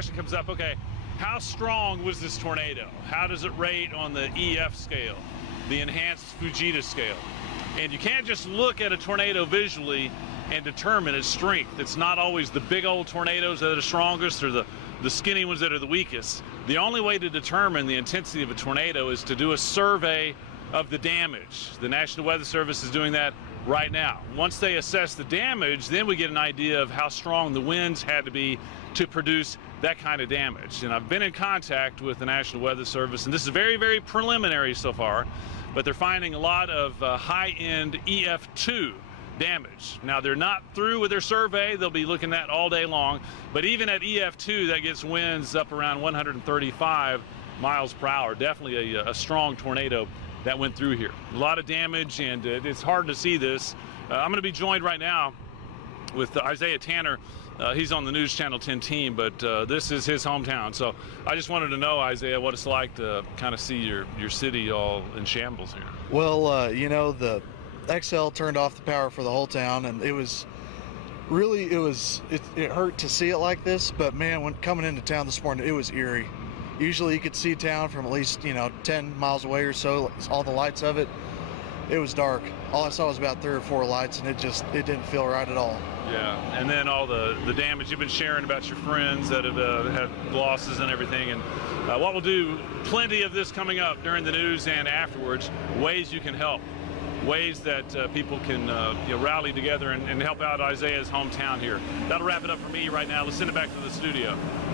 question comes up, okay, how strong was this tornado? How does it rate on the EF scale, the enhanced Fujita scale? And you can't just look at a tornado visually and determine its strength. It's not always the big old tornadoes that are the strongest or the skinny ones that are the weakest. The only way to determine the intensity of a tornado is to do a survey of the damage. The National Weather Service is doing that right now. Once they assess the damage, then we get an idea of how strong the winds had to be to produce that kind of damage. And I've been in contact with the National Weather Service, and this is very, very preliminary so far, but they're finding a lot of high-end EF2 damage. Now, they're not through with their survey. They'll be looking at all day long, but even at EF2, that gets winds up around 135 miles per hour. Definitely a strong tornado that went through here. A lot of damage, and it's hard to see this. I'm going to be joined right now with Isaiah Tanner. He's on the News Channel 10 team, but this is his hometown. So I just wanted to know, Isaiah, what it's like to kind of see your city all in shambles here. Well, you know, the XL turned off the power for the whole town, and it was really, it hurt to see it like this, but man, when coming into town this morning, it was eerie. Usually you could see town from at least, 10 miles away or so, all the lights of it. It was dark. All I saw was about 3 or 4 lights, and it didn't feel right at all. Yeah, and then all the damage you've been sharing about your friends that have had losses and everything. And what we'll do, plenty of this coming up during the news and afterwards, ways you can help, ways that people can rally together and help out Isaiah's hometown here. That'll wrap it up for me right now. Let's send it back to the studio.